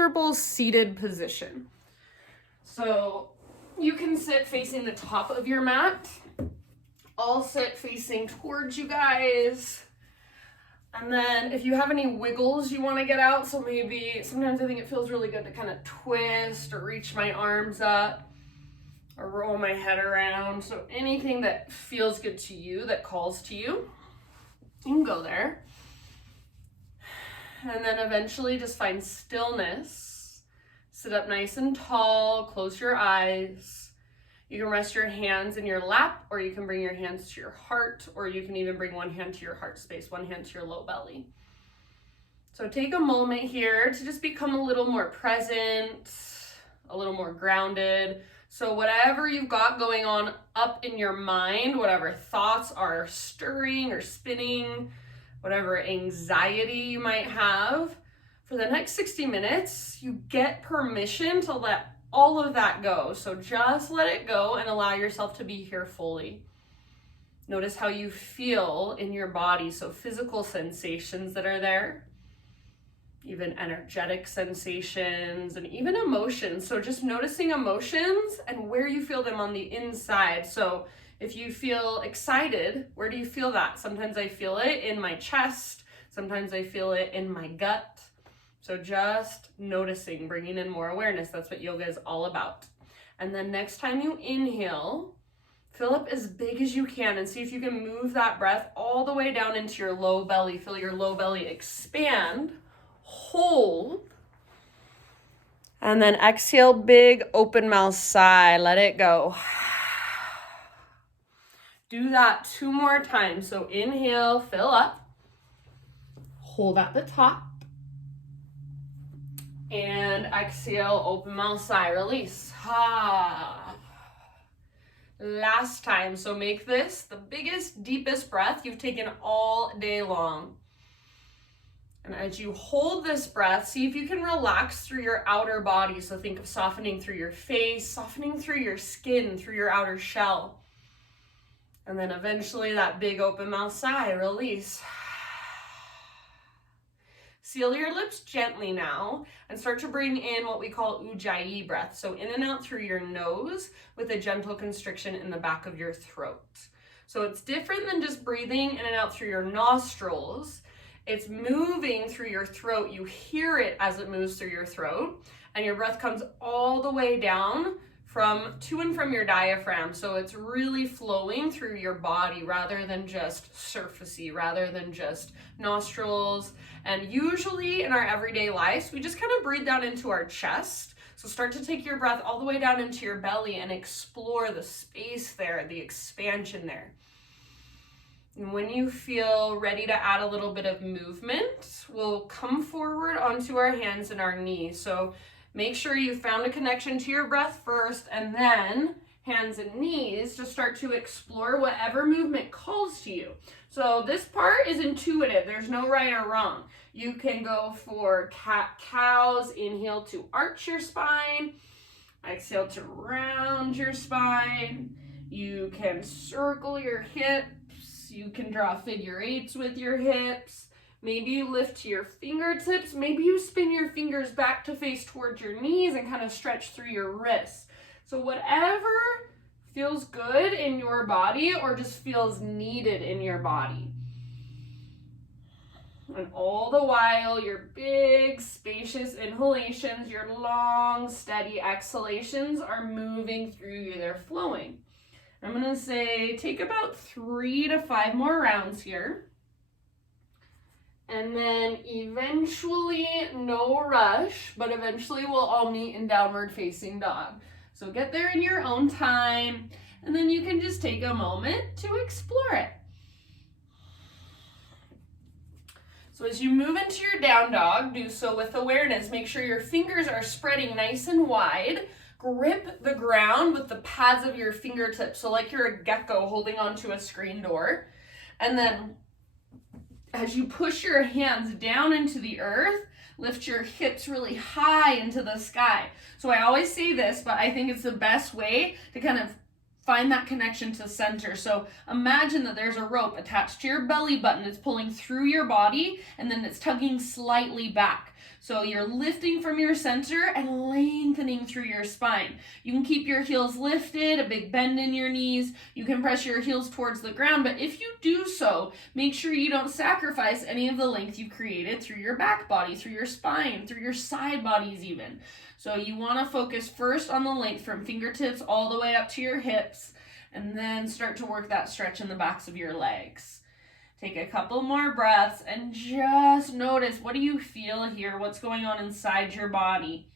comfortable seated position. So you can sit facing the top of your mat. I'll sit facing towards you guys. And then if you have any wiggles you want to get out, so maybe sometimes I think it feels really good to kind of twist or reach my arms up or roll my head around. So anything that feels good to you, that calls to you, you can go there. And then eventually just find stillness. Sit up nice and tall, close your eyes. You can rest your hands in your lap, or you can bring your hands to your heart, or you can even bring one hand to your heart space, one hand to your low belly. So take a moment here to just become a little more present, a little more grounded. So whatever you've got going on up in your mind, whatever thoughts are stirring or spinning, whatever anxiety you might have, for the next 60 minutes, you get permission to let all of that go. So just let it go and allow yourself to be here fully. Notice how you feel in your body. So physical sensations that are there, even energetic sensations, and even emotions. So just noticing emotions and where you feel them on the inside. So if you feel excited, where do you feel that? Sometimes I feel it in my chest. Sometimes I feel it in my gut. So just noticing, bringing in more awareness. That's what yoga is all about. And then next time you inhale, fill up as big as you can and see if you can move that breath all the way down into your low belly. Feel your low belly expand, hold, and then exhale, big open mouth sigh. Let it go. Do that 2 more times. So inhale, fill up, hold at the top, and exhale, open mouth sigh, release. Last time. So make this the biggest, deepest breath you've taken all day long. And as you hold this breath, see if you can relax through your outer body. So think of softening through your face, softening through your skin, through your outer shell. And then eventually that big open mouth sigh, release. Seal your lips gently now and start to bring in what we call Ujjayi breath. So in and out through your nose with a gentle constriction in the back of your throat. So it's different than just breathing in and out through your nostrils. It's moving through your throat. You hear it as it moves through your throat, and your breath comes all the way down to and from your diaphragm. So it's really flowing through your body rather than just surfacey, rather than just nostrils. And usually in our everyday lives, we just kind of breathe down into our chest. So start to take your breath all the way down into your belly and explore the space there, the expansion there. And when you feel ready to add a little bit of movement, we'll come forward onto our hands and our knees. So make sure you found a connection to your breath first, and then hands and knees to start to explore whatever movement calls to you. So this part is intuitive. There's no right or wrong. You can go for cat-cows. Inhale to arch your spine. Exhale to round your spine. You can circle your hips. You can draw figure eights with your hips. Maybe you lift to your fingertips. Maybe you spin your fingers back to face towards your knees and kind of stretch through your wrists. So whatever feels good in your body or just feels needed in your body. And all the while, your big, spacious inhalations, your long, steady exhalations are moving through you. They're flowing. I'm going to say take about 3 to 5 more rounds here. And then eventually, no rush, but eventually we'll all meet in downward facing dog. So get there in your own time, and then you can just take a moment to explore it. So as you move into your down dog, do so with awareness. Make sure your fingers are spreading nice and wide. Grip the ground with the pads of your fingertips, so like you're a gecko holding onto a screen door. And then as you push your hands down into the earth, lift your hips really high into the sky. So I always say this, but I think it's the best way to kind of find that connection to center. So imagine that there's a rope attached to your belly button. It's pulling through your body, and then it's tugging slightly back. So you're lifting from your center and lengthening through your spine. You can keep your heels lifted, a big bend in your knees. You can press your heels towards the ground, but if you do so, make sure you don't sacrifice any of the length you've created through your back body, through your spine, through your side bodies even. So you want to focus first on the length from fingertips all the way up to your hips, and then start to work that stretch in the backs of your legs. Take a couple more breaths and just notice, what do you feel here? What's going on inside your body?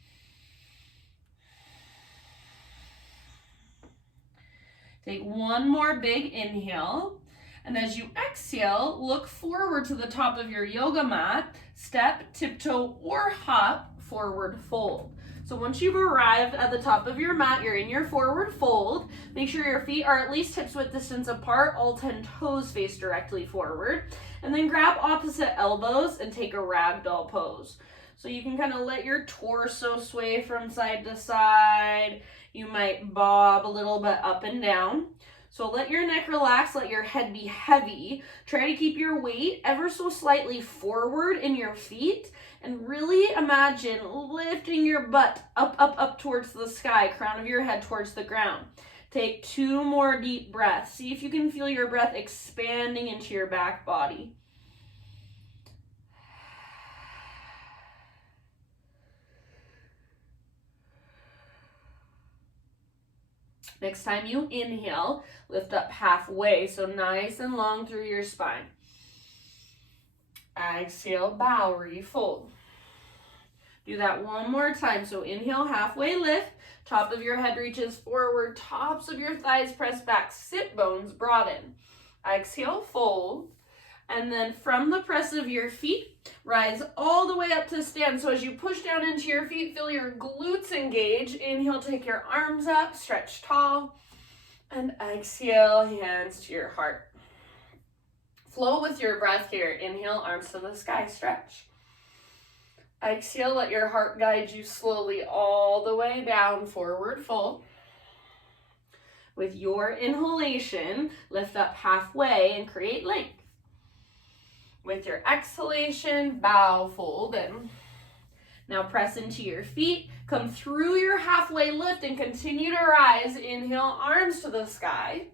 Take one more big inhale. And as you exhale, look forward to the top of your yoga mat. Step, tiptoe, or hop, forward fold. So once you've arrived at the top of your mat, you're in your forward fold. Make sure your feet are at least hips width distance apart, all 10 toes face directly forward. And then grab opposite elbows and take a ragdoll pose. So you can kind of let your torso sway from side to side. You might bob a little bit up and down. So let your neck relax, let your head be heavy. Try to keep your weight ever so slightly forward in your feet. And really imagine lifting your butt up, up, up towards the sky, crown of your head towards the ground. Take 2 more deep breaths. See if you can feel your breath expanding into your back body. Next time you inhale, lift up halfway, so nice and long through your spine. Exhale, bow, refold. Do that one more time. So inhale, halfway lift, top of your head reaches forward, tops of your thighs press back, sit bones broaden. Exhale, fold. And then from the press of your feet, rise all the way up to stand. So as you push down into your feet, feel your glutes engage. Inhale, take your arms up, stretch tall. And exhale, hands to your heart. Flow with your breath here. Inhale, arms to the sky, stretch. Exhale, let your heart guide you slowly all the way down, forward fold. With your inhalation, lift up halfway and create length. With your exhalation, bow, fold in. Now press into your feet, come through your halfway lift and continue to rise. Inhale, arms to the sky.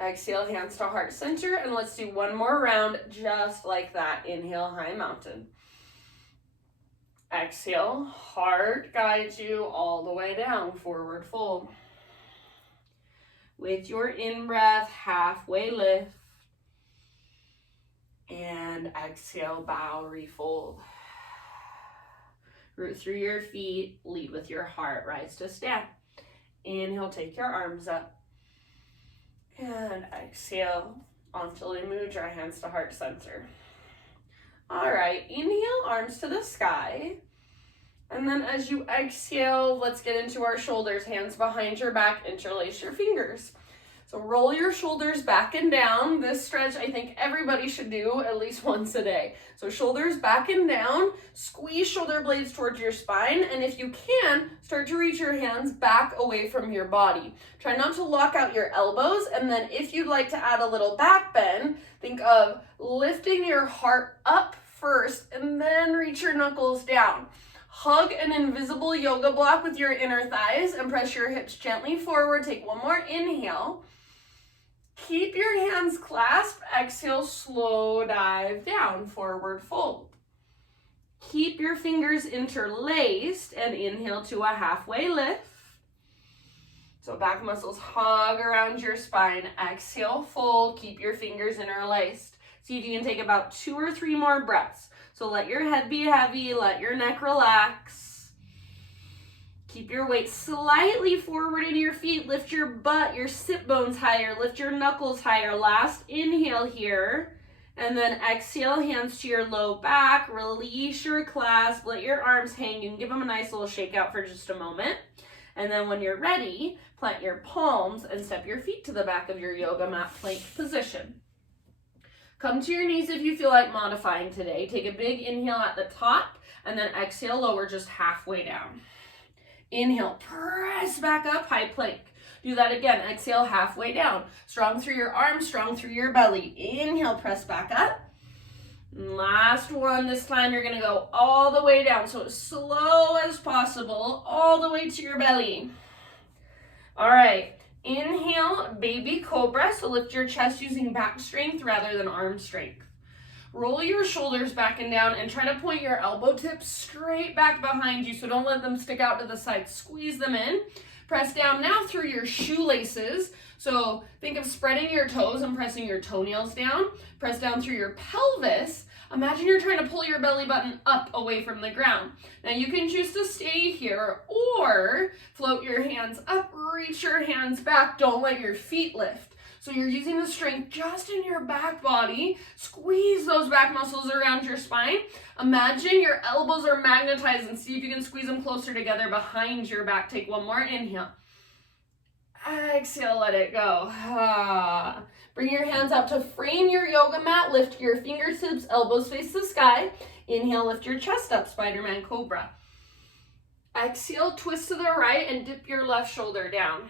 Exhale, hands to heart center, and let's do one more round just like that. Inhale, high mountain. Exhale, heart guides you all the way down, forward fold. With your in-breath, halfway lift. And exhale, bow, refold. Root through your feet, lead with your heart, rise to stand. Inhale, take your arms up. And exhale, Anjali Mudra, hands to heart center. All right, inhale, arms to the sky. And then as you exhale, let's get into our shoulders, hands behind your back, interlace your fingers. So roll your shoulders back and down. This stretch I think everybody should do at least once a day. So shoulders back and down, squeeze shoulder blades towards your spine, and if you can, start to reach your hands back away from your body. Try not to lock out your elbows, and then if you'd like to add a little back bend, think of lifting your heart up first and then reach your knuckles down. Hug an invisible yoga block with your inner thighs and press your hips gently forward. Take one more inhale. Keep your hands clasped. Exhale, slow dive down, forward fold. Keep your fingers interlaced and inhale to a halfway lift. So back muscles hug around your spine. Exhale, fold. Keep your fingers interlaced. See if you can take about 2 or 3 more breaths. So let your head be heavy, let your neck relax. Keep your weight slightly forward in your feet. Lift your butt, your sit bones higher. Lift your knuckles higher. Last inhale here. And then exhale, hands to your low back. Release your clasp. Let your arms hang. You can give them a nice little shake out for just a moment. And then when you're ready, plant your palms and step your feet to the back of your yoga mat plank position. Come to your knees if you feel like modifying today. Take a big inhale at the top and then exhale, lower just halfway down. Inhale, press back up, high plank. Do that again. Exhale, halfway down. Strong through your arms, strong through your belly. Inhale, press back up. Last one. This time you're going to go all the way down. So as slow as possible, all the way to your belly. All right. Inhale, baby cobra. So lift your chest using back strength rather than arm strength. Roll your shoulders back and down and try to point your elbow tips straight back behind you. So don't let them stick out to the side. Squeeze them in. Press down now through your shoelaces. So think of spreading your toes and pressing your toenails down. Press down through your pelvis. Imagine you're trying to pull your belly button up away from the ground. Now you can choose to stay here or float your hands up, reach your hands back. Don't let your feet lift. So you're using the strength just in your back body. Squeeze those back muscles around your spine. Imagine your elbows are magnetized and see if you can squeeze them closer together behind your back. Take one more inhale. Exhale, let it go. Bring your hands up to frame your yoga mat. Lift your fingertips, elbows face the sky. Inhale, lift your chest up, Spider-Man Cobra. Exhale, twist to the right and dip your left shoulder down.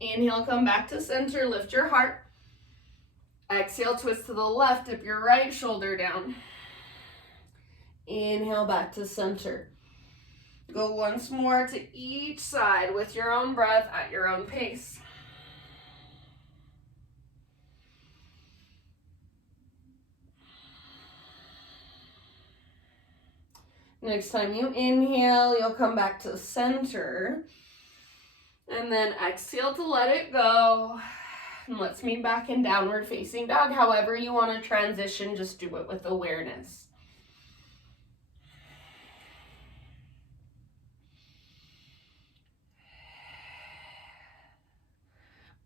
Inhale, come back to center, lift your heart. Exhale, twist to the left, dip your right shoulder down. Inhale, back to center. Go once more to each side with your own breath at your own pace. Next time you inhale, you'll come back to center. And then exhale to let it go. And let's meet back in downward facing dog. However you want to transition, just do it with awareness.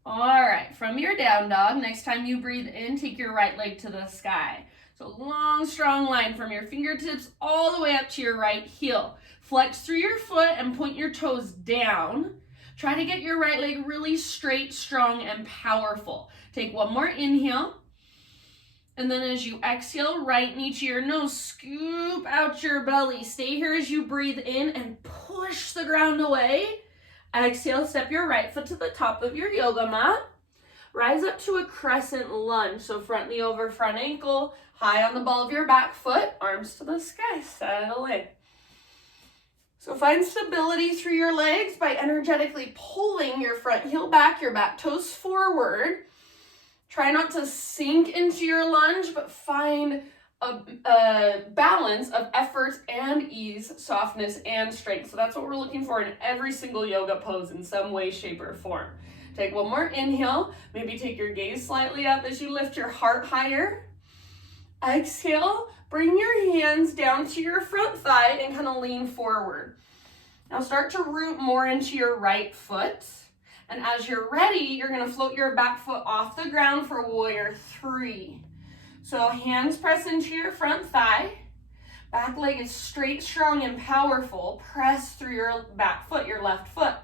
All right, from your down dog, next time you breathe in, take your right leg to the sky. So long, strong line from your fingertips all the way up to your right heel. Flex through your foot and point your toes down. Try to get your right leg really straight, strong, and powerful. Take one more inhale. And then as you exhale, right knee to your nose, scoop out your belly. Stay here as you breathe in and push the ground away. Exhale, step your right foot to the top of your yoga mat. Rise up to a crescent lunge. So front knee over front ankle, high on the ball of your back foot, arms to the sky, settle in. So find stability through your legs by energetically pulling your front heel back, your back toes forward. Try not to sink into your lunge, but find a balance of effort and ease, softness and strength. So that's what we're looking for in every single yoga pose in some way, shape, or form. Take one more inhale. Maybe take your gaze slightly up as you lift your heart higher. Exhale. Bring your hands down to your front thigh and kind of lean forward. Now start to root more into your right foot. And as you're ready, you're going to float your back foot off the ground for warrior 3. So hands press into your front thigh. Back leg is straight, strong, and powerful. Press through your back foot, your left foot.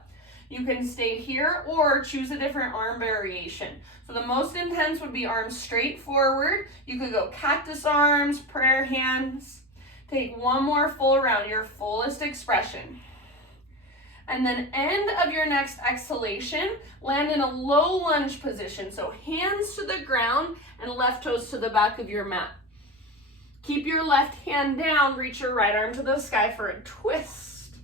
You can stay here or choose a different arm variation. So the most intense would be arms straight forward. You could go cactus arms, prayer hands. Take one more full round, your fullest expression. And then end of your next exhalation, land in a low lunge position. So hands to the ground and left toes to the back of your mat. Keep your left hand down, reach your right arm to the sky for a twist.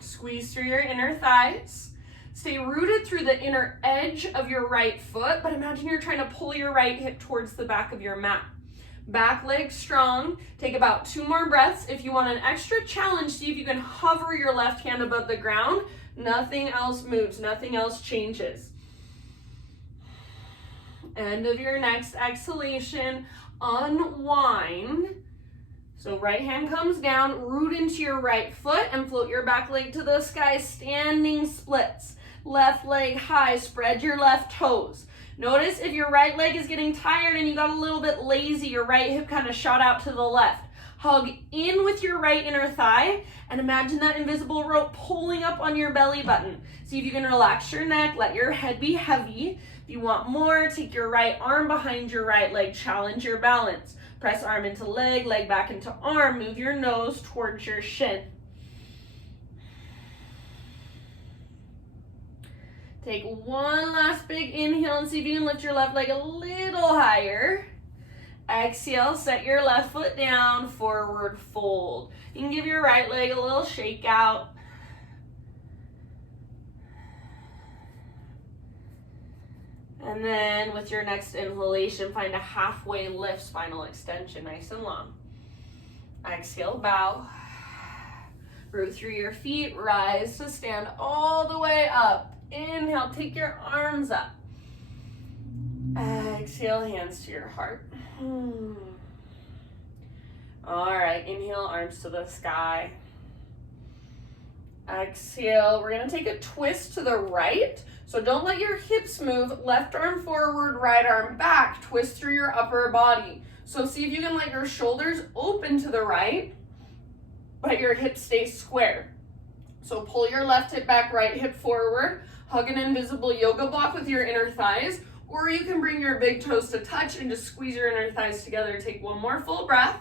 Squeeze through your inner thighs. Stay rooted through the inner edge of your right foot, but imagine you're trying to pull your right hip towards the back of your mat. Back leg strong. Take about 2 more breaths. If you want an extra challenge, see if you can hover your left hand above the ground. Nothing else moves, nothing else changes. End of your next exhalation, unwind. So right hand comes down, root into your right foot and float your back leg to the sky, standing splits. Left leg high, spread your left toes. Notice if your right leg is getting tired and you got a little bit lazy, your right hip kind of shot out to the left. Hug in with your right inner thigh and imagine that invisible rope pulling up on your belly button. See if you can relax your neck, let your head be heavy. If you want more, take your right arm behind your right leg, challenge your balance. Press arm into leg, leg back into arm, move your nose towards your shin. Take one last big inhale and see if you can lift your left leg a little higher. Exhale, set your left foot down, forward fold. You can give your right leg a little shake out. And then with your next inhalation, find a halfway lift, spinal extension, nice and long. Exhale, bow. Root through your feet, rise to stand all the way up. Inhale, take your arms up. Exhale, hands to your heart. All right, inhale, arms to the sky. Exhale, we're gonna take a twist to the right. So don't let your hips move. Left arm forward, right arm back. Twist through your upper body. So see if you can let your shoulders open to the right, but your hips stay square. So pull your left hip back, right hip forward. Hug an invisible yoga block with your inner thighs, or you can bring your big toes to touch and just squeeze your inner thighs together. Take one more full breath.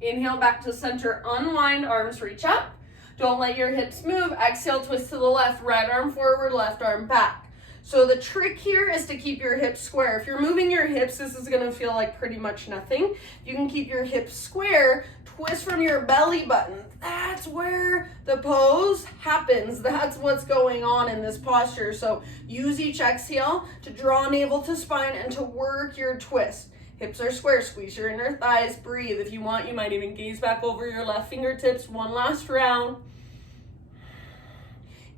Inhale back to center, unwind, arms reach up. Don't let your hips move. Exhale, twist to the left, right arm forward, left arm back. So the trick here is to keep your hips square. If you're moving your hips, this is gonna feel like pretty much nothing. You can keep your hips square, twist from your belly button. That's where the pose happens. That's what's going on in this posture. So use each exhale to draw navel to spine and to work your twist. Hips are square, squeeze your inner thighs, breathe. If you want, you might even gaze back over your left fingertips. One last round.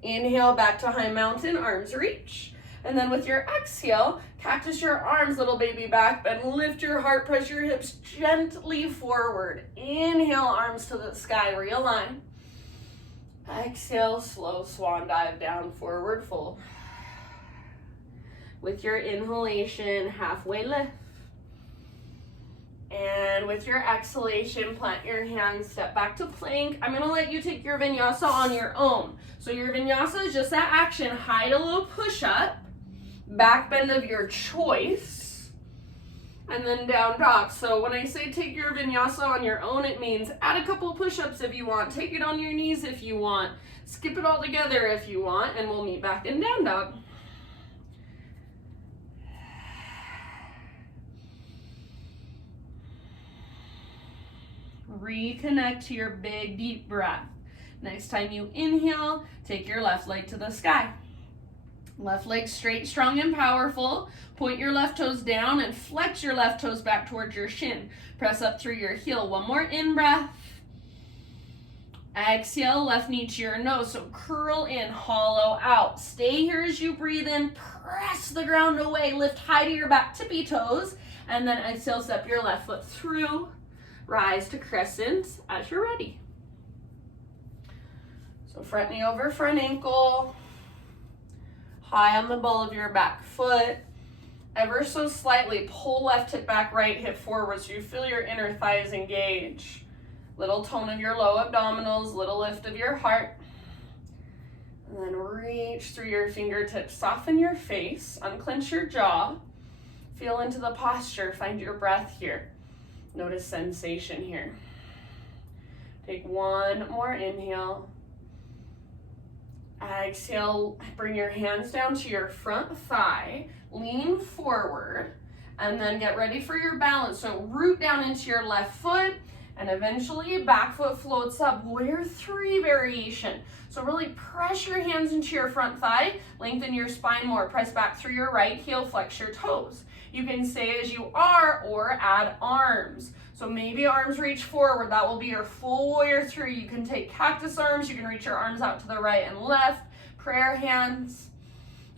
Inhale back to high mountain, arms reach. And then with your exhale, cactus your arms, little baby back bend, lift your heart, press your hips gently forward. Inhale, arms to the sky, realign. Exhale, slow swan dive down, forward fold. With your inhalation, halfway lift. And with your exhalation, plant your hands, step back to plank. I'm gonna let you take your vinyasa on your own. So your vinyasa is just that action, high to low push-up, back bend of your choice, and then down dog. So when I say take your vinyasa on your own, it means add a couple push-ups if you want, take it on your knees if you want, skip it all together if you want, and we'll meet back in down dog. Reconnect to your big deep breath. Next time you inhale, take your left leg to the sky. Left leg straight, strong, and powerful. Point your left toes down and flex your left toes back towards your shin. Press up through your heel. One more in breath. Exhale, left knee to your nose. So curl in, hollow out. Stay here as you breathe in. Press the ground away. Lift high to your back tippy toes. And then exhale, step your left foot through. Rise to crescent as you're ready. So front knee over front ankle, high on the ball of your back foot. Ever so slightly pull left hip back, right hip forward so you feel your inner thighs engage. Little tone of your low abdominals, little lift of your heart. And then reach through your fingertips, soften your face, unclench your jaw. Feel into the posture, find your breath here. Notice sensation here. Take one more inhale. Exhale, bring your hands down to your front thigh, lean forward, and then get ready for your balance. So root down into your left foot, and eventually back foot floats up, warrior three variation. So really press your hands into your front thigh, lengthen your spine more, press back through your right heel, flex your toes. You can stay as you are or add arms. So maybe arms reach forward, that will be your full warrior three. You can take cactus arms, you can reach your arms out to the right and left, prayer hands.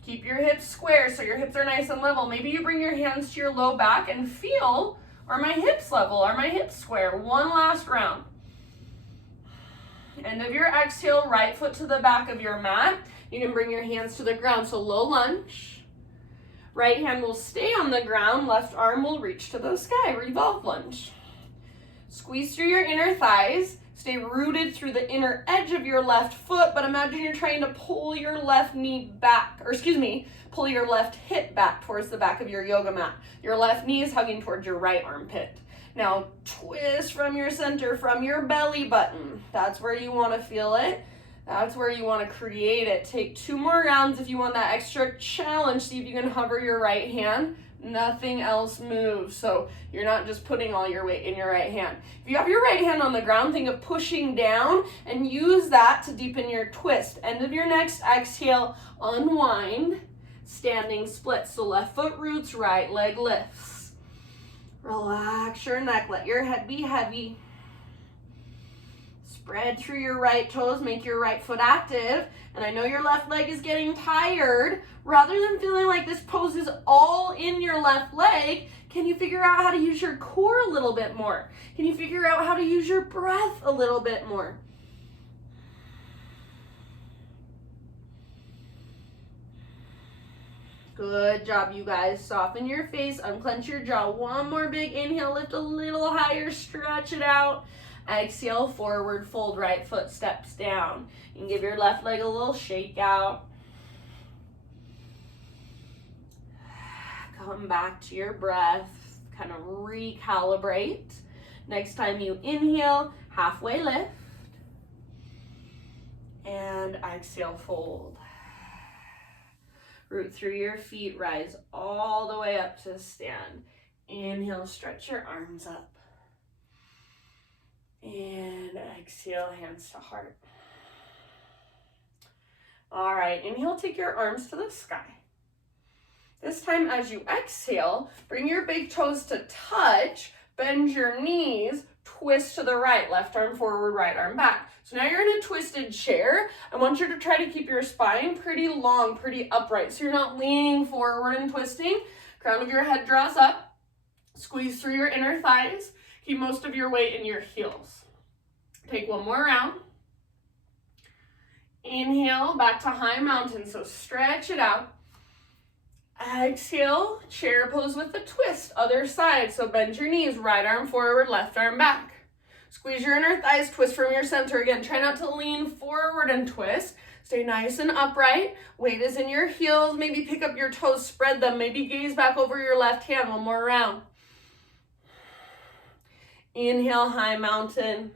Keep your hips square so your hips are nice and level. Maybe you bring your hands to your low back and feel, are my hips level? Are my hips square? One last round. End of your exhale, right foot to the back of your mat. You can bring your hands to the ground, so low lunge. Right hand will stay on the ground, left arm will reach to the sky, revolve lunge. Squeeze through your inner thighs, stay rooted through the inner edge of your left foot, but imagine you're trying to pull your left knee back, pull your left hip back towards the back of your yoga mat. Your left knee is hugging towards your right armpit. Now twist from your center, from your belly button. That's where you want to feel it. That's where you want to create it. Take 2 more rounds if you want that extra challenge. See if you can hover your right hand. Nothing else moves. So you're not just putting all your weight in your right hand. If you have your right hand on the ground, think of pushing down and use that to deepen your twist. End of your next exhale, unwind, standing split. So left foot roots, right leg lifts. Relax your neck. Let your head be heavy. Spread through your right toes, make your right foot active. And I know your left leg is getting tired. Rather than feeling like this pose is all in your left leg, can you figure out how to use your core a little bit more? Can you figure out how to use your breath a little bit more? Good job, you guys. Soften your face, unclench your jaw. One more big inhale, lift a little higher, stretch it out. Exhale, forward fold, right foot steps down. You can give your left leg a little shake out. Come back to your breath, kind of recalibrate. Next time you inhale, halfway lift. And exhale, fold. Root through your feet, rise all the way up to stand. Inhale, stretch your arms up. And exhale, hands to heart. All right, inhale, take your arms to the sky. This time as you exhale, bring your big toes to touch, bend your knees, twist to the right, left arm forward, right arm back. So now you're in a twisted chair. I want you to try to keep your spine pretty long, pretty upright, so you're not leaning forward and twisting. Crown of your head draws up, squeeze through your inner thighs. Keep most of your weight in your heels. Take one more round. Inhale, back to high mountain, so stretch it out. Exhale, chair pose with a twist, other side, so bend your knees, right arm forward, left arm back. Squeeze your inner thighs, twist from your center. Again, try not to lean forward and twist. Stay nice and upright. Weight is in your heels. Maybe pick up your toes, spread them. Maybe gaze back over your left hand. One more round. Inhale, high mountain.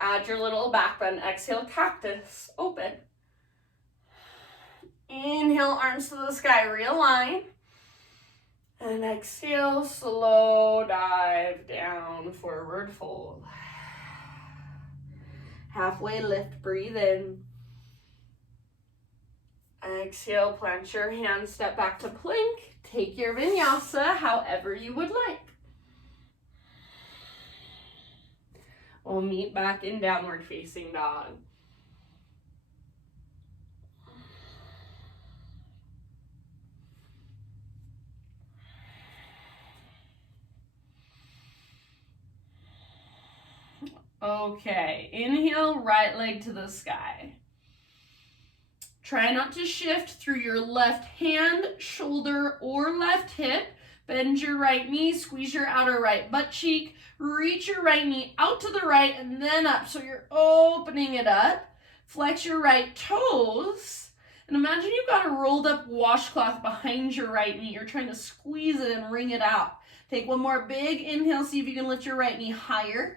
Add your little back bend. Exhale, cactus. Open. Inhale, arms to the sky. Realign. And exhale, slow dive down, forward fold. Halfway lift, breathe in. Exhale, plant your hands, step back to plank. Take your vinyasa however you would like. We'll meet back in downward facing dog. Okay, inhale, right leg to the sky. Try not to shift through your left hand, shoulder, or left hip. Bend your right knee, squeeze your outer right butt cheek, reach your right knee out to the right and then up. So you're opening it up. Flex your right toes. And imagine you've got a rolled up washcloth behind your right knee. You're trying to squeeze it and wring it out. Take one more big inhale. See if you can lift your right knee higher.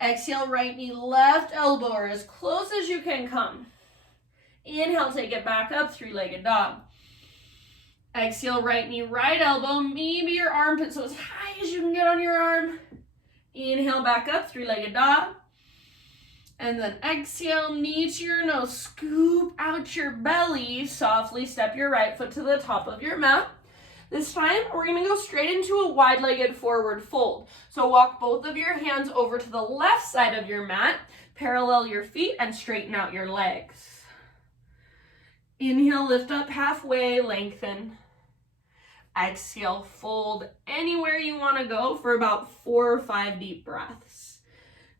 Exhale, right knee, left elbow, or as close as you can come. Inhale, take it back up, three-legged dog. Exhale, right knee, right elbow, maybe your armpit, so as high as you can get on your arm. Inhale, back up, three-legged dog. And then exhale, knee to your nose, scoop out your belly, softly step your right foot to the top of your mat. This time, we're gonna go straight into a wide-legged forward fold. So walk both of your hands over to the left side of your mat, parallel your feet, and straighten out your legs. Inhale, lift up halfway, lengthen. Exhale, fold anywhere you wanna go for about 4 or 5 deep breaths.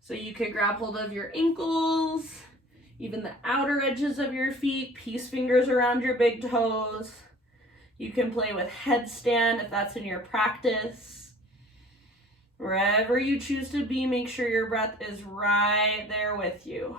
So you could grab hold of your ankles, even the outer edges of your feet, peace fingers around your big toes. You can play with headstand if that's in your practice. Wherever you choose to be, make sure your breath is right there with you.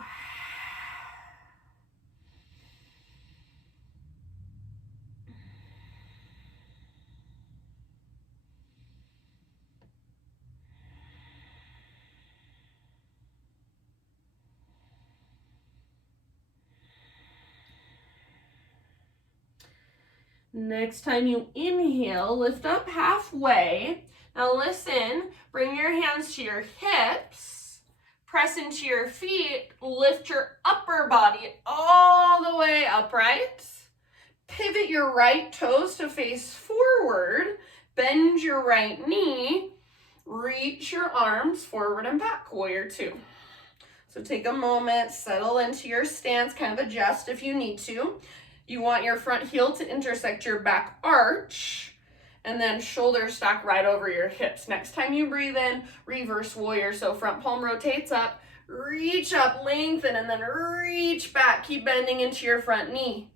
Next time you inhale, lift up halfway. Now listen, bring your hands to your hips, press into your feet, lift your upper body all the way upright. Pivot your right toes to face forward, bend your right knee, reach your arms forward and back, warrior two. So take a moment, settle into your stance, kind of adjust if you need to. You want your front heel to intersect your back arch, and then shoulders stack right over your hips. Next time you breathe in, reverse warrior. So front palm rotates up, reach up, lengthen, and then reach back. Keep bending into your front knee.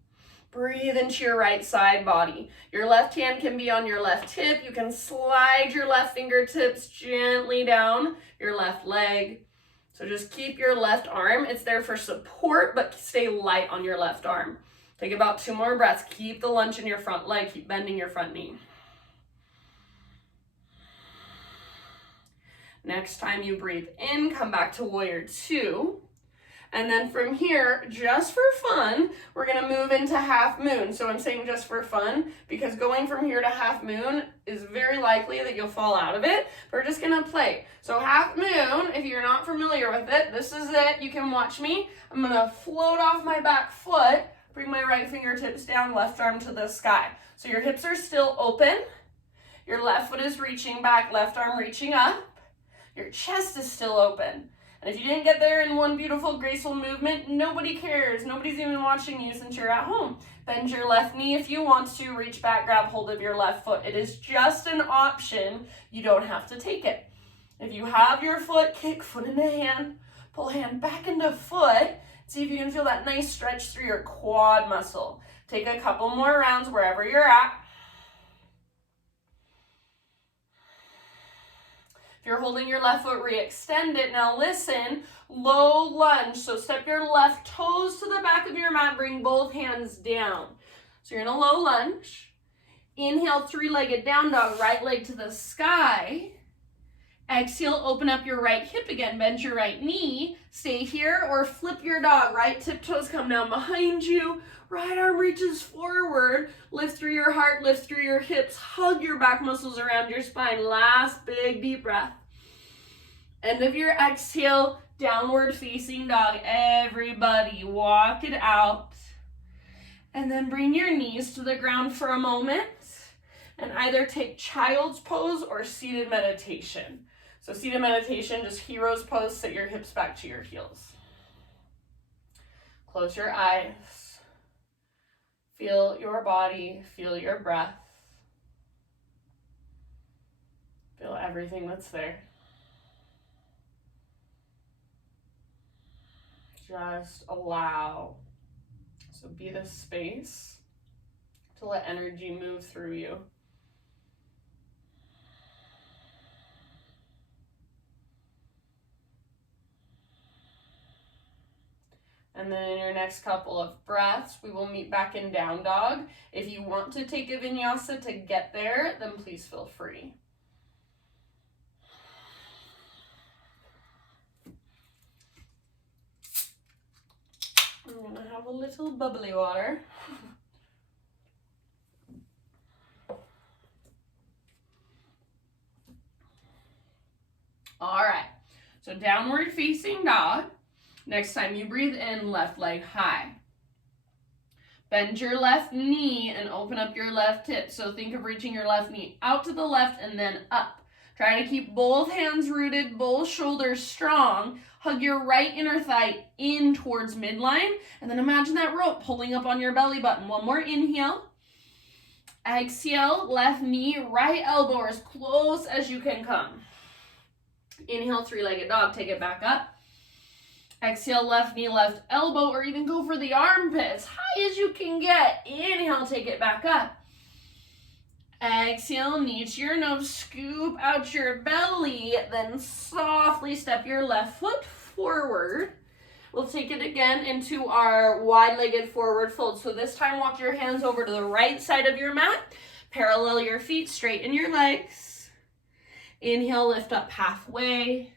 Breathe into your right side body. Your left hand can be on your left hip. You can slide your left fingertips gently down your left leg. So just keep your left arm. It's there for support, but stay light on your left arm. Take about 2 more breaths. Keep the lunge in your front leg. Keep bending your front knee. Next time you breathe in, come back to warrior two. And then from here, just for fun, we're gonna move into half moon. So I'm saying just for fun, because going from here to half moon is very likely that you'll fall out of it. We're just gonna play. So half moon, if you're not familiar with it, this is it. You can watch me. I'm gonna float off my back foot, bring my right fingertips down, left arm to the sky. So your hips are still open. Your left foot is reaching back, left arm reaching up. Your chest is still open. And if you didn't get there in one beautiful, graceful movement, nobody cares. Nobody's even watching you since you're at home. Bend your left knee if you want to. Reach back, grab hold of your left foot. It is just an option. You don't have to take it. If you have your foot, kick foot into hand. Pull hand back into foot. See if you can feel that nice stretch through your quad muscle. Take a couple more rounds wherever you're at. If you're holding your left foot, re-extend it. Now listen, low lunge. So step your left toes to the back of your mat, bring both hands down. So you're in a low lunge. Inhale, 3-legged down dog, right leg to the sky. Exhale, open up your right hip again, bend your right knee. Stay here or flip your dog. Right tiptoes come down behind you. Right arm reaches forward. Lift through your heart, lift through your hips. Hug your back muscles around your spine. Last big deep breath. End of your exhale, downward facing dog. Everybody walk it out. And then bring your knees to the ground for a moment. And either take child's pose or seated meditation. So seated meditation, just hero's pose, sit your hips back to your heels. Close your eyes. Feel your body, feel your breath. Feel everything that's there. Just allow. So be the space to let energy move through you. And then in your next couple of breaths, we will meet back in down dog. If you want to take a vinyasa to get there, then please feel free. I'm gonna have a little bubbly water. All right, so downward facing dog. Next time you breathe in, left leg high. Bend your left knee and open up your left hip. So think of reaching your left knee out to the left and then up. Try to keep both hands rooted, both shoulders strong. Hug your right inner thigh in towards midline. And then imagine that rope pulling up on your belly button. One more inhale. Exhale, left knee, right elbow as close as you can come. Inhale, 3-legged dog, take it back up. Exhale, left knee, left elbow, or even go for the armpit as high as you can get. Inhale, take it back up. Exhale, knee to your nose, scoop out your belly, then softly step your left foot forward. We'll take it again into our wide-legged forward fold. So this time, walk your hands over to the right side of your mat. Parallel your feet, straighten your legs. Inhale, lift up halfway.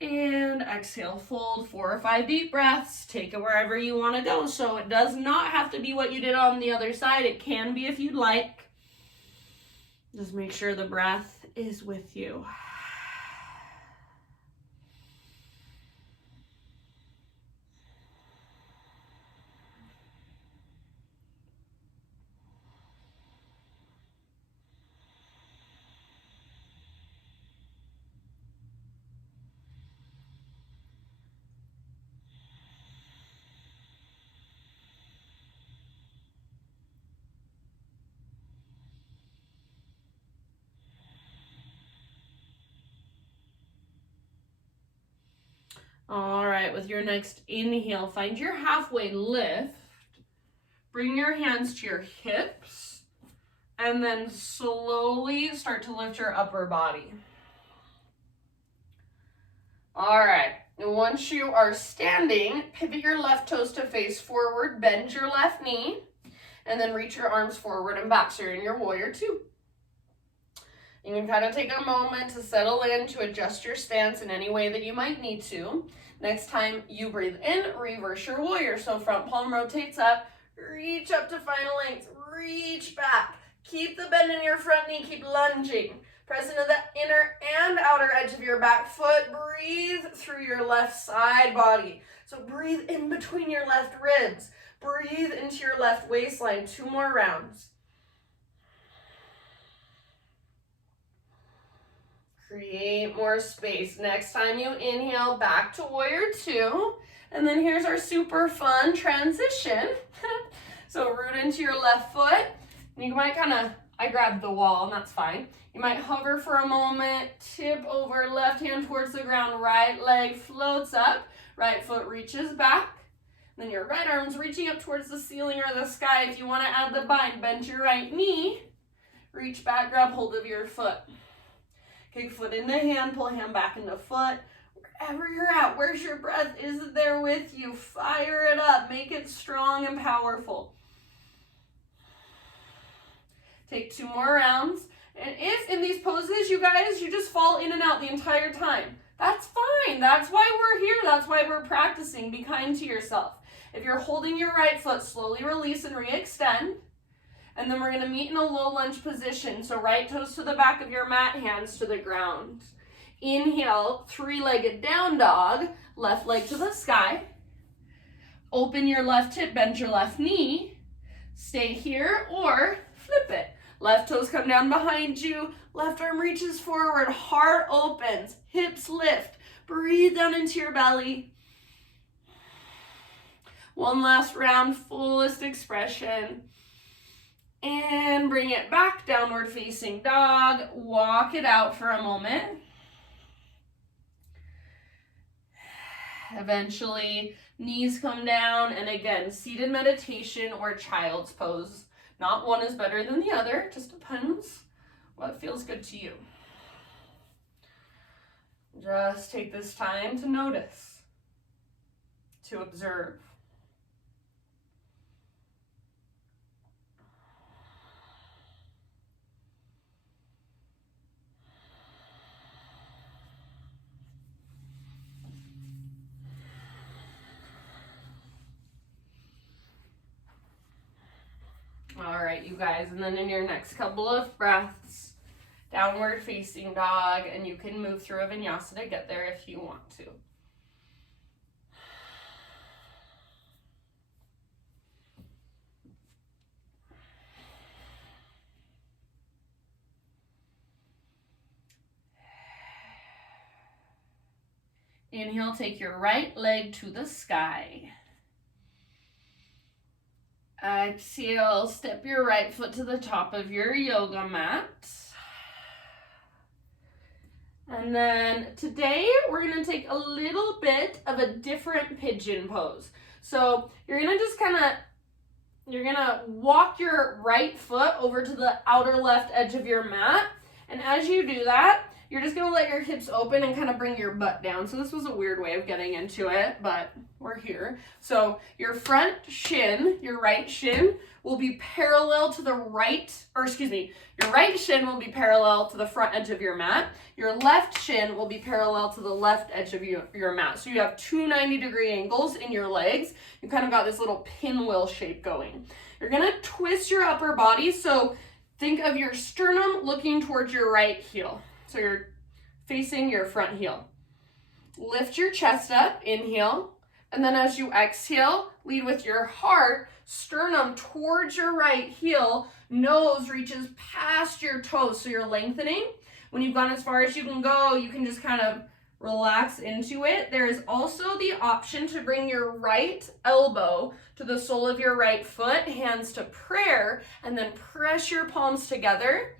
And Exhale, fold, 4 or 5 deep breaths. Take it wherever you want to go. So it does not have to be what you did on the other side. It can be if you'd like. Just make sure the breath is with you. All right, with your next inhale, find your halfway lift. Bring your hands to your hips, and then slowly start to lift your upper body. All right, and once you are standing, pivot your left toes to face forward, bend your left knee, and then reach your arms forward and back, so you're in your warrior two. You can kind of take a moment to settle in, to adjust your stance in any way that you might need to. Next time you breathe in, reverse your warrior. So front palm rotates up, reach up to final length, reach back. Keep the bend in your front knee, keep lunging. Press into the inner and outer edge of your back foot. Breathe through your left side body. So breathe in between your left ribs. Breathe into your left waistline. 2 more rounds. Create more space. Next time you inhale, back to warrior two. And then here's our super fun transition. So root into your left foot. You might I grabbed the wall, and that's fine. You might hover for a moment, tip over, left hand towards the ground, right leg floats up, right foot reaches back. Then your right arm's reaching up towards the ceiling or the sky. If you want to add the bind, bend your right knee, reach back, grab hold of your foot. Kick foot into hand, pull hand back into foot. Wherever you're at, where's your breath? Is it there with you? Fire it up, make it strong and powerful. Take 2 more rounds. And if in these poses, you guys, you just fall in and out the entire time, that's fine. That's why we're here. That's why we're practicing. Be kind to yourself. If you're holding your right foot, slowly release and re-extend. And then we're going to meet in a low lunge position. So right toes to the back of your mat, hands to the ground. Inhale, 3-legged down dog, left leg to the sky. Open your left hip, bend your left knee. Stay here or flip it. Left toes come down behind you, left arm reaches forward, heart opens, hips lift. Breathe down into your belly. One last round, fullest expression. And bring it back, downward facing dog. Walk it out for a moment. Eventually, knees come down, and again, seated meditation or child's pose. Not one is better than the other, just depends what feels good to you. Just take this time to notice, to observe. All right, you guys, and then in your next couple of breaths, downward facing dog, and you can move through a vinyasa to get there if you want to. Inhale, take your right leg to the sky. Exhale, step your right foot to the top of your yoga mat. And then today we're going to take a little bit of a different pigeon pose. So you're going to walk your right foot over to the outer left edge of your mat. And as you do that, you're just gonna let your hips open and kind of bring your butt down. So this was a weird way of getting into it, but we're here. So your front shin, your right shin, will be parallel to the right, or excuse me, your right shin will be parallel to the front edge of your mat. Your left shin will be parallel to the left edge of your mat. So you have two 90-degree angles in your legs. You kind of got this little pinwheel shape going. You're gonna twist your upper body. So think of your sternum looking towards your right heel. So you're facing your front heel. Lift your chest up, inhale. And then as you exhale, lead with your heart, sternum towards your right heel, nose reaches past your toes. So you're lengthening. When you've gone as far as you can go, you can just kind of relax into it. There is also the option to bring your right elbow to the sole of your right foot, hands to prayer, and then press your palms together.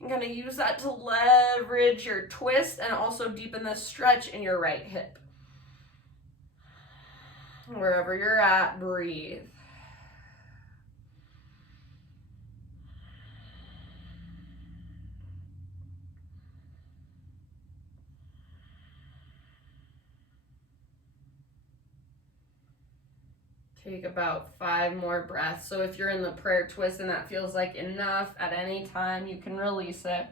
And kind of use that to leverage your twist and also deepen the stretch in your right hip. Wherever you're at, breathe. Take about 5 more breaths. So if you're in the prayer twist and that feels like enough, at any time you can release it.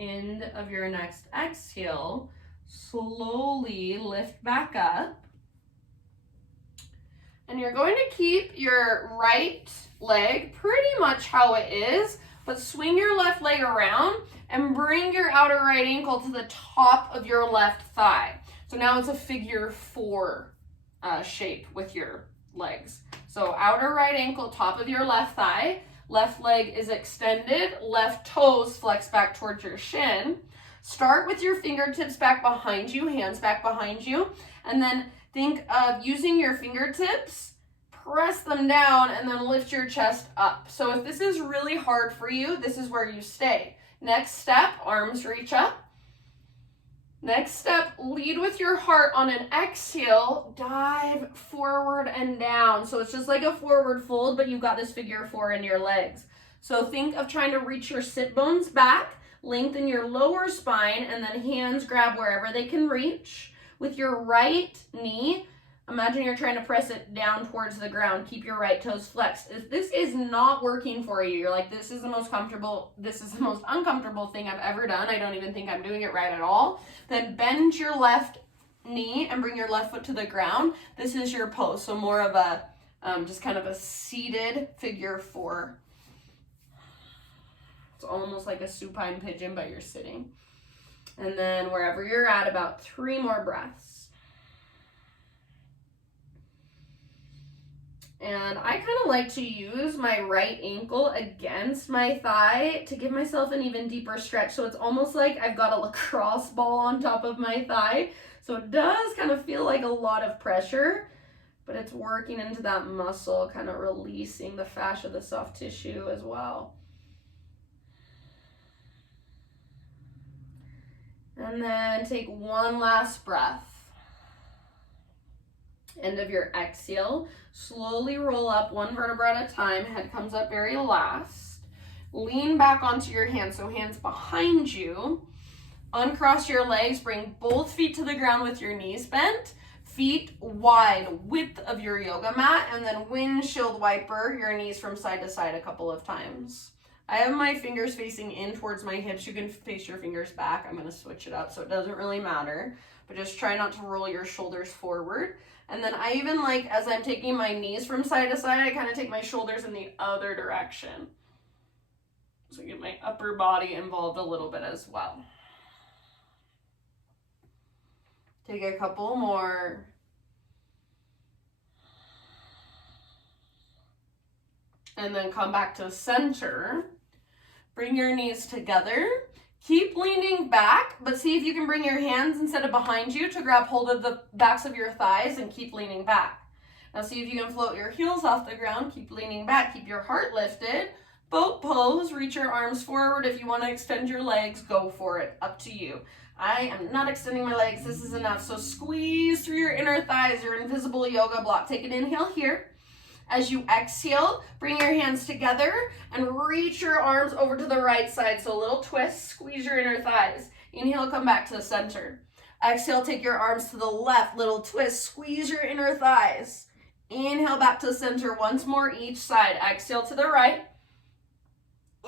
End of your next exhale, slowly lift back up. And you're going to keep your right leg pretty much how it is, but swing your left leg around and bring your outer right ankle to the top of your left thigh. So now it's a figure 4 shape with your legs. So outer right ankle, top of your left thigh. Left leg is extended, left toes flex back towards your shin. Start with your fingertips back behind you, hands back behind you, and then think of using your fingertips, press them down, and then lift your chest up. So if this is really hard for you, this is where you stay. Next step, arms reach up. Next step, lead with your heart on an exhale, dive forward and down. So it's just like a forward fold, but you've got this figure 4 in your legs. So think of trying to reach your sit bones back, lengthen your lower spine, and then hands grab wherever they can reach. With your right knee, imagine you're trying to press it down towards the ground. Keep your right toes flexed. If this is not working for you, you're like, this is the most uncomfortable thing I've ever done. I don't even think I'm doing it right at all. Then bend your left knee and bring your left foot to the ground. This is your pose. So more of a, just kind of a seated figure 4. It's almost like a supine pigeon, but you're sitting. And then wherever you're at, about 3 more breaths. And I kind of like to use my right ankle against my thigh to give myself an even deeper stretch. So it's almost like I've got a lacrosse ball on top of my thigh. So it does kind of feel like a lot of pressure, but it's working into that muscle, kind of releasing the fascia, the soft tissue as well. And then take 1 last breath. End of your exhale, slowly roll up 1 vertebra at a time. Head comes up very last. Lean back onto your hands, so hands behind you. Uncross your legs, bring both feet to the ground with your knees bent. Feet wide, width of your yoga mat, and then windshield wiper your knees from side to side a couple of times. I have my fingers facing in towards my hips. You can face your fingers back. I'm going to switch it up so it doesn't really matter, but just try not to roll your shoulders forward. And then I even like, as I'm taking my knees from side to side, I kind of take my shoulders in the other direction. So get my upper body involved a little bit as well. Take a couple more. And then come back to center. Bring your knees together. Keep leaning back, but see if you can bring your hands instead of behind you to grab hold of the backs of your thighs and keep leaning back. Now see if you can float your heels off the ground. Keep leaning back. Keep your heart lifted. Boat pose. Reach your arms forward. If you want to extend your legs, go for it. Up to you. I am not extending my legs. This is enough. So squeeze through your inner thighs, your invisible yoga block. Take an inhale here. As you exhale, bring your hands together and reach your arms over to the right side. So a little twist. Squeeze your inner thighs. Inhale, come back to the center. Exhale, take your arms to the left. Little twist. Squeeze your inner thighs. Inhale back to the center once more each side. Exhale to the right.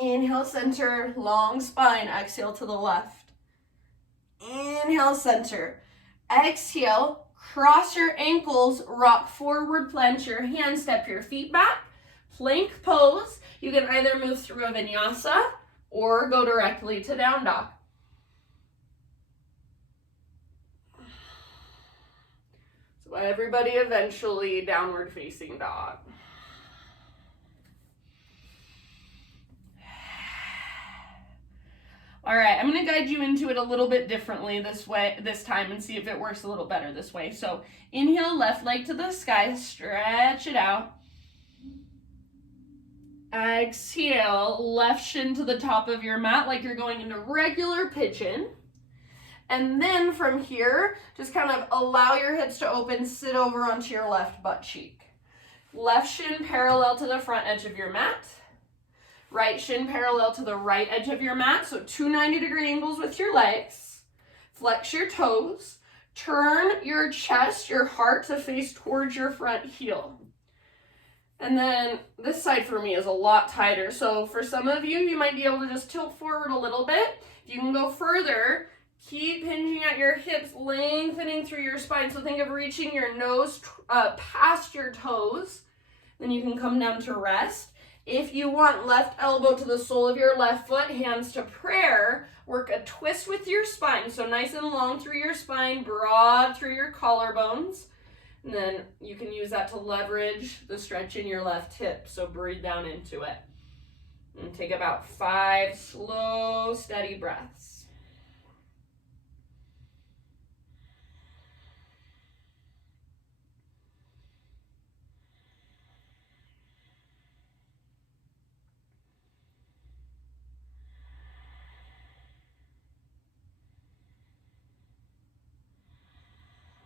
Inhale, center, long spine. Exhale to the left. Inhale, center. Exhale, cross your ankles, rock forward, plant your hands, step your feet back. Plank pose. You can either move through a vinyasa or go directly to down dog. Everybody eventually downward facing dog. All right, I'm going to guide you into it a little bit differently this time and see if it works a little better this way. So inhale, left leg to the sky, stretch it out. Exhale, left shin to the top of your mat like you're going into regular pigeon. And then from here, just kind of allow your hips to open, sit over onto your left butt cheek. Left shin parallel to the front edge of your mat. Right shin parallel to the right edge of your mat. So 2 90-degree angles with your legs. Flex your toes. Turn your chest, your heart to face towards your front heel. And then this side for me is a lot tighter. So for some of you, you might be able to just tilt forward a little bit. If you can go further, keep hinging at your hips, lengthening through your spine. So think of reaching your nose past your toes. Then you can come down to rest. If you want, left elbow to the sole of your left foot, hands to prayer. Work a twist with your spine. So nice and long through your spine, broad through your collarbones. And then you can use that to leverage the stretch in your left hip. So breathe down into it. And take about 5 slow, steady breaths.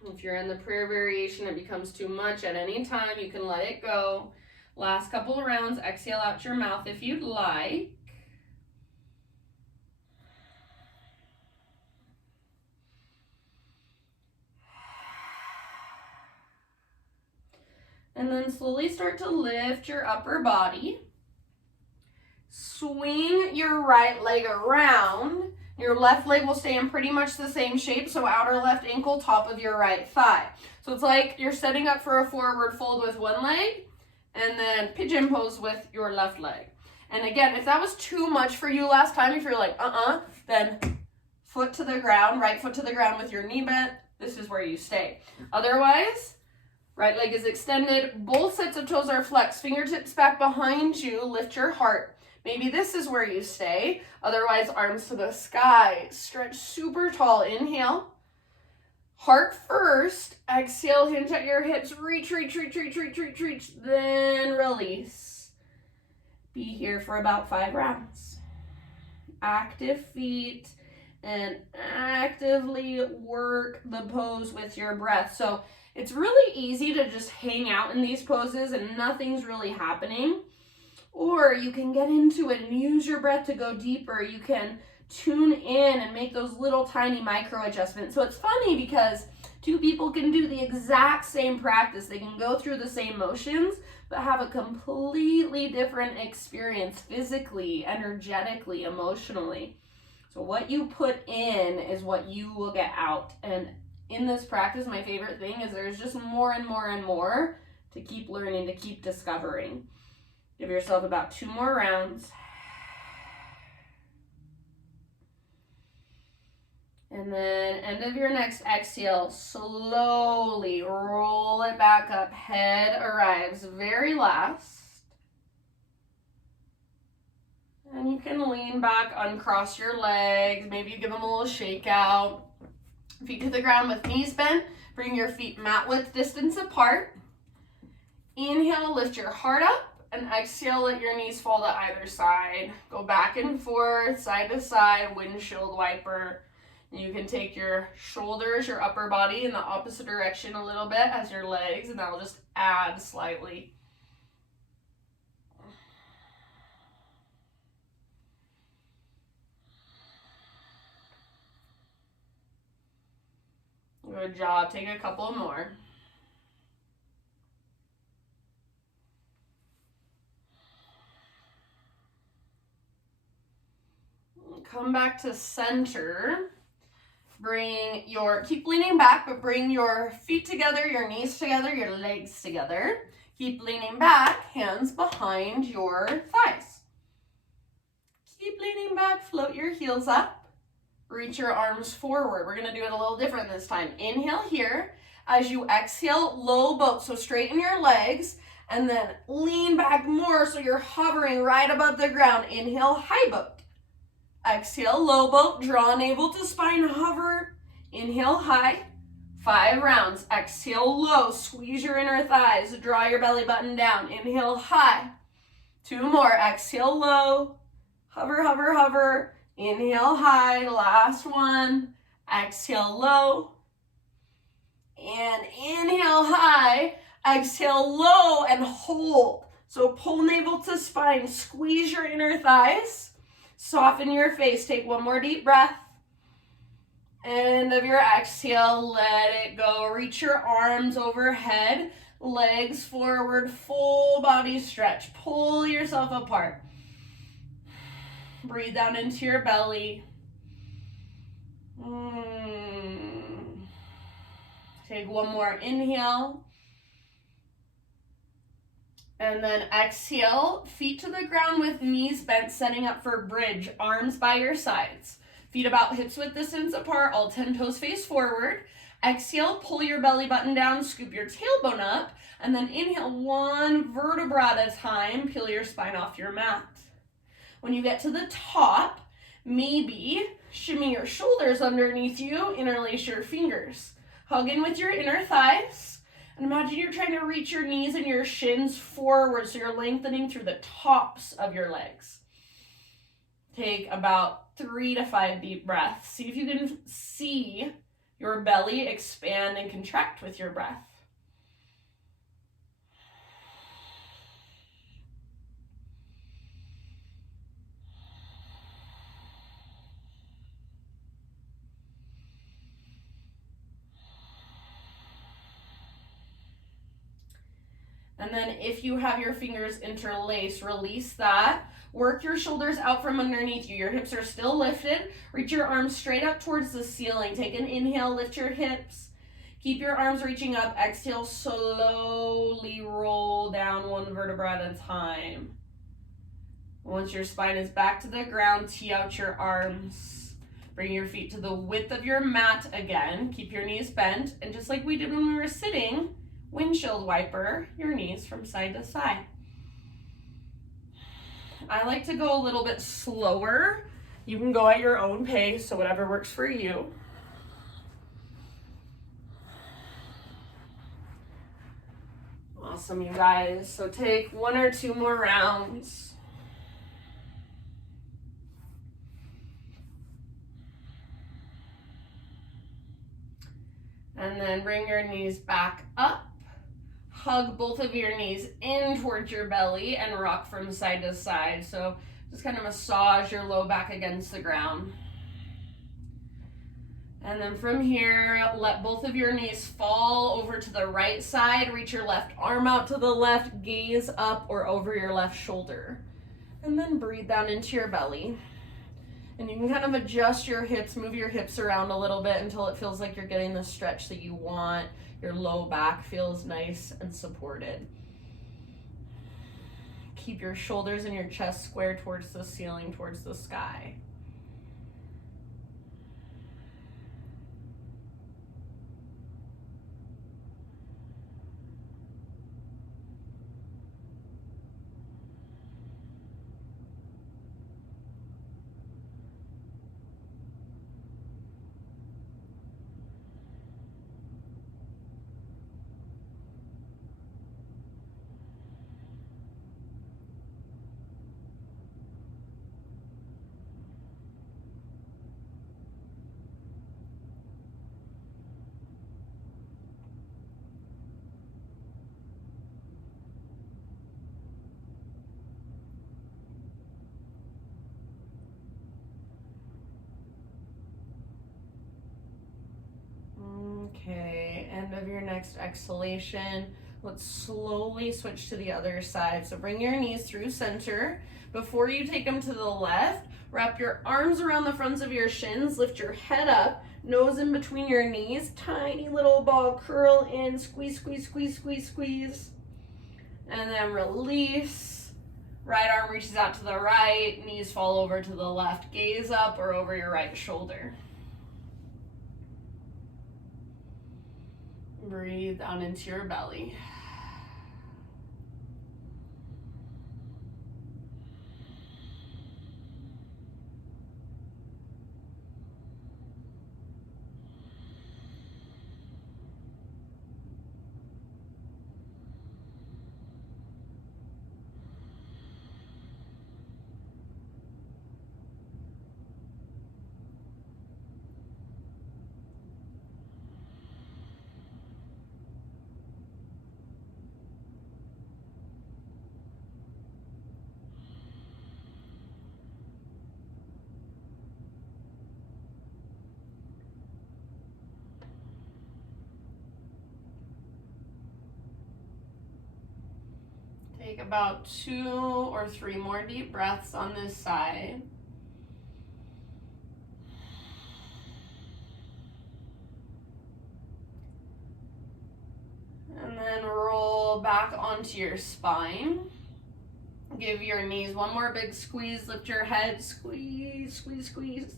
If you're in the prayer variation, it becomes too much at any time, you can let it go. Last couple of rounds, exhale out your mouth if you'd like. And then slowly start to lift your upper body. Swing your right leg around. Your left leg will stay in pretty much the same shape, so outer left ankle, top of your right thigh. So it's like you're setting up for a forward fold with one leg, and then pigeon pose with your left leg. And again, if that was too much for you last time, if you're like, then foot to the ground, right foot to the ground with your knee bent, this is where you stay. Otherwise, right leg is extended, both sets of toes are flexed, fingertips back behind you, lift your heart. Maybe this is where you stay. Otherwise, arms to the sky. Stretch super tall. Inhale. Heart first. Exhale, hinge at your hips. Reach, reach, reach, reach, reach, reach, reach. Then release. Be here for about 5 rounds. Active feet and actively work the pose with your breath. So it's really easy to just hang out in these poses and nothing's really happening. Or you can get into it and use your breath to go deeper. You can tune in and make those little tiny micro adjustments. So it's funny because 2 people can do the exact same practice. They can go through the same motions, but have a completely different experience physically, energetically, emotionally. So what you put in is what you will get out. And in this practice, my favorite thing is there's just more and more and more to keep learning, to keep discovering. Give yourself about 2 more rounds. And then end of your next exhale, slowly roll it back up. Head arrives very last. And you can lean back, uncross your legs. Maybe you give them a little shake out. Feet to the ground with knees bent. Bring your feet mat width distance apart. Inhale, lift your heart up, and exhale, let your knees fall to either side. Go back and forth, side to side, windshield wiper. You can take your shoulders, your upper body in the opposite direction a little bit as your legs, and that'll just add slightly. Good job. Take a couple more. Come back to center. Keep leaning back, but bring your feet together, your knees together, your legs together. Keep leaning back, hands behind your thighs. Keep leaning back, float your heels up. Reach your arms forward. We're going to do it a little different this time. Inhale here. As you exhale, low boat. So straighten your legs and then lean back more so you're hovering right above the ground. Inhale, high boat. Exhale, low boat. Draw navel to spine, hover. Inhale, high. 5 rounds. Exhale, low. Squeeze your inner thighs. Draw your belly button down. Inhale, high. 2 more. Exhale, low. Hover, hover, hover. Inhale, high. Last one. Exhale, low. And inhale, high. Exhale, low, and hold. So pull navel to spine. Squeeze your inner thighs. Soften your face. Take one more deep breath. End of your exhale, let it go. Reach your arms overhead, legs forward, full body stretch. Pull yourself apart. Breathe down into your belly. Take one more inhale. And then exhale, feet to the ground with knees bent, setting up for bridge, arms by your sides. Feet about hips width distance apart, all 10 toes face forward. Exhale, pull your belly button down, scoop your tailbone up, and then inhale, 1 vertebra at a time, peel your spine off your mat. When you get to the top, maybe shimmy your shoulders underneath you, interlace your fingers. Hug in with your inner thighs. And imagine you're trying to reach your knees and your shins forward so you're lengthening through the tops of your legs. Take about 3 to 5 deep breaths. See if you can see your belly expand and contract with your breath. And then if you have your fingers interlaced, release that. Work your shoulders out from underneath you. Your hips are still lifted. Reach your arms straight up towards the ceiling. Take an inhale, lift your hips. Keep your arms reaching up. Exhale, slowly roll down 1 vertebra at a time. Once your spine is back to the ground, tee out your arms. Bring your feet to the width of your mat again. Keep your knees bent. And just like we did when we were sitting, windshield wiper your knees from side to side. I like to go a little bit slower. You can go at your own pace, so whatever works for you. Awesome, you guys. So take 1 or 2 more rounds. And then bring your knees back up. Hug both of your knees in towards your belly and rock from side to side. So just kind of massage your low back against the ground. And then from here, let both of your knees fall over to the right side. Reach your left arm out to the left, gaze up or over your left shoulder. And then breathe down into your belly. And you can kind of adjust your hips, move your hips around a little bit until it feels like you're getting the stretch that you want. Your low back feels nice and supported. Keep your shoulders and your chest square towards the ceiling, towards the sky. next exhalation, let's slowly switch to the other side. So bring your knees through center. Before you take them to the left, wrap your arms around the fronts of your shins, lift your head up, nose in between your knees, tiny little ball, curl in, squeeze, squeeze, squeeze, squeeze, squeeze. And then release. Right arm reaches out to the right, knees fall over to the left, gaze up or over your right shoulder. Breathe down into your belly. Take about 2 or 3 more deep breaths on this side. And then roll back onto your spine. Give your knees one more big squeeze. Lift your head. Squeeze, squeeze, squeeze.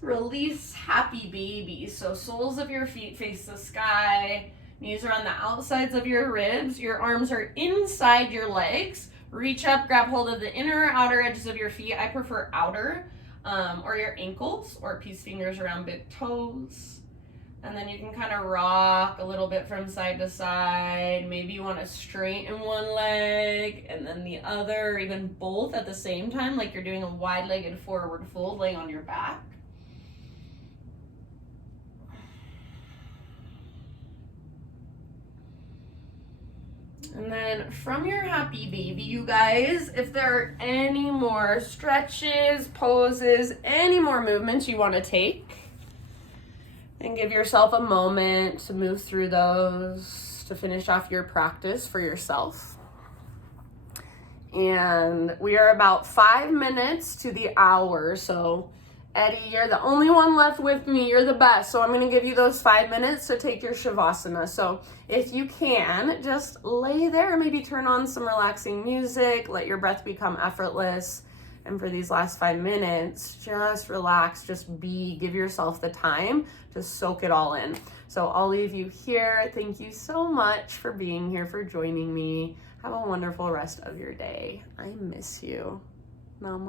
Release, happy baby. So soles of your feet face the sky. Knees are on the outsides of your ribs. Your arms are inside your legs. Reach up, grab hold of the inner or outer edges of your feet. I prefer outer, or your ankles, or peace fingers around big toes. And then you can kind of rock a little bit from side to side. Maybe you want to straighten one leg and then the other, or even both at the same time, like you're doing a wide-legged forward fold laying on your back. And then from your happy baby, you guys, if there are any more stretches, poses, any more movements you want to take, and give yourself a moment to move through those to finish off your practice for yourself. And we are about 5 minutes to the hour, so Eddie, you're the only one left with me. You're the best. So I'm going to give you those 5 minutes to take your Shavasana. So if you can, just lay there, maybe turn on some relaxing music, let your breath become effortless. And for these last 5 minutes, just relax, just be, give yourself the time to soak it all in. So I'll leave you here. Thank you so much for being here, for joining me. Have a wonderful rest of your day. I miss you. Namaste.